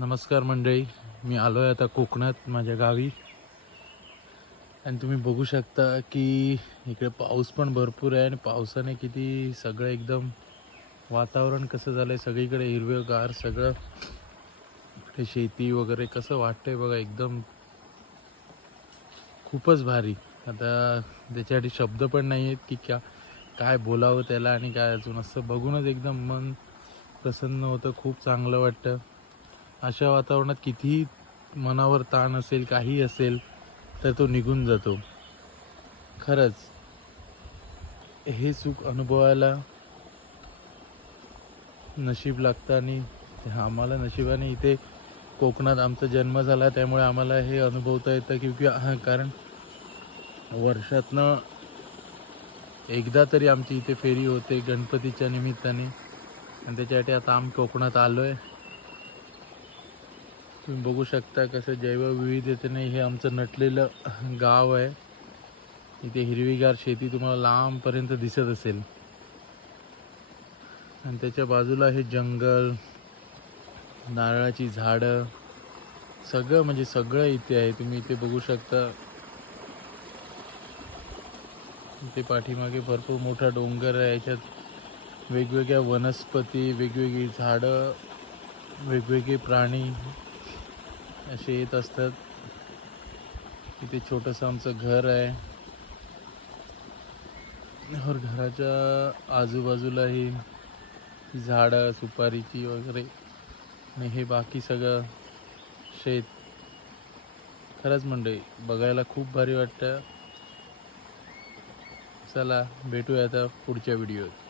नमस्कार मंडळी, मी आलो आहे आता कोकणात माझ्या गावी. आणि तुम्ही बघू शकता की इकडे पाऊस पण भरपूर आहे आणि पावसाने किती सगळं एकदम वातावरण कसं झालं आहे, सगळीकडे हिरवेगार सगळं. इकडे शेती वगैरे कसं वाटतंय बघा, एकदम खूपच भारी. आता त्याच्यासाठी शब्द पण नाही आहेत की काय बोलावं त्याला आणि काय अजून. असं बघूनच एकदम मन प्रसन्न होतं, खूप चांगलं वाटतं. अशा वातावरणात कितीही मनावर ताण असेल, काही असेल, तर तो निघून जातो. खरंच हे सुख अनुभवायला नशीब लागतं आणि आम्हाला नशिबाने इथे कोकणात आमचा जन्म झाला, त्यामुळे आम्हाला हे अनुभवता येतं की कारण वर्षातनं एकदा तरी आमची इथे फेरी होते गणपतीच्या निमित्ताने. आणि त्याच्यासाठी आता आम्ही कोकणात आलो आहे. तुम्ही बघू शकता कसं जैवविविधतेने हे आमचं नटलेलं गाव आहे. इथे हिरवीगार शेती तुम्हाला लांबपर्यंत दिसत असेल आणि त्याच्या बाजूला हे जंगल, नारळाची झाडं, सगळं म्हणजे सगळं इथे आहे. तुम्ही इथे बघू शकता. इथे पाठीमागे भरपूर मोठा डोंगर आहे. याच्यात वेगवेगळ्या वनस्पती, वेगवेगळी झाडं, वेगवेगळे प्राणी असे येत असतात. इथे छोटंसं आमचं घर आहे और घराच्या आजूबाजूलाही झाडं सुपारीची वगैरे आणि हे बाकी सगळं शेत. खरंच मंडळी बघायला खूप भारी वाटतं. चला भेटूया आता पुढच्या व्हिडिओत.